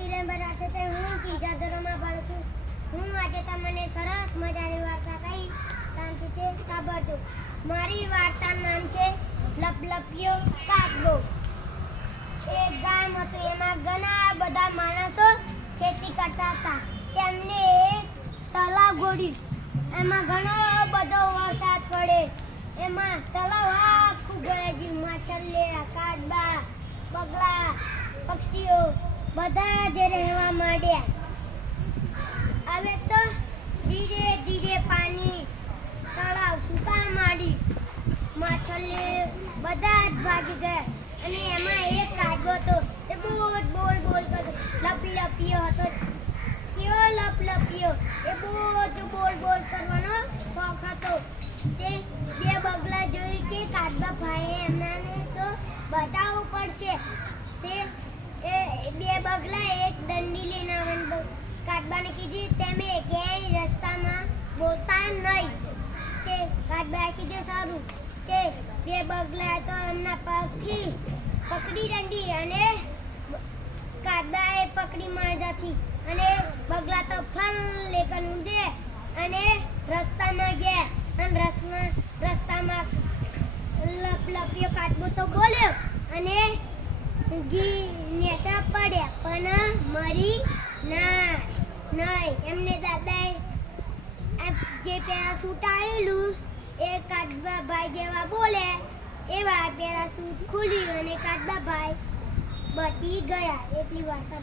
કિરણ બરાતે છે હું ત્રીજા ધોરણમાં ભણું છું. હું આજે તમને સરસ મજાની વાર્તા કહી શાંતિથી સાંભળજો. મારી વાર્તાનું નામ છે લપલપિયો કાચબો. એક ગામ હતું, એમાં ઘણા બધા માણસો ખેતી કરતા હતા. તેમને એક તળાવ ગોડ્યું. એમાં ઘણો બધો વરસાદ પડે. એમાં તળાવ આખું ભરાઈ ગયું. માછલીઓ, કાચબા, બગલા, પક્ષીઓ બધા જ રહેવા માંડ્યા. હવે તો ધીરે ધીરે પાણી તળાવ સુકાવા માંડ્યું. માછલીઓ બધા જ ભાગી ગયા. અને એમાં એક કાચબો હતો. એ બોલ બોલ બોલ કરતો લપલપિયો હતો. કેવો લપલપિયો! એ બધું બોલ બોલ કરવાનો શોખ હતો. તે બે બગલા જોઈ કે કાચબા ભાઈ એમનાને તો બતાવવું પડશે. તે બે બગલા એક દંડી લઈને કાચબાને કીધી, તમે ક્યાંય રસ્તામાં બોલતા નહીં. તે કાચબાએ કીધું સારું. તે બે બગલા તો એમના પગથી પકડી દંડી અને કાચબાએ પકડી મારજાથી અને બગલા તો ફલ લેકન ઉડે અને રસ્તામાં ગયા. અને રસ્તામાં લપલપિયો કાચબો તો બોલ્યો અને નેચા પડ્યા પણ મરી નહીં. એમને દાદાએ જે પેરાસૂટ આવેલું એ કાચબા ભાઈ જેવા બોલે એવા પેરાસૂટ ખુલ્યું અને કાચબા ભાઈ બચી ગયા. એટલી વાર્તા.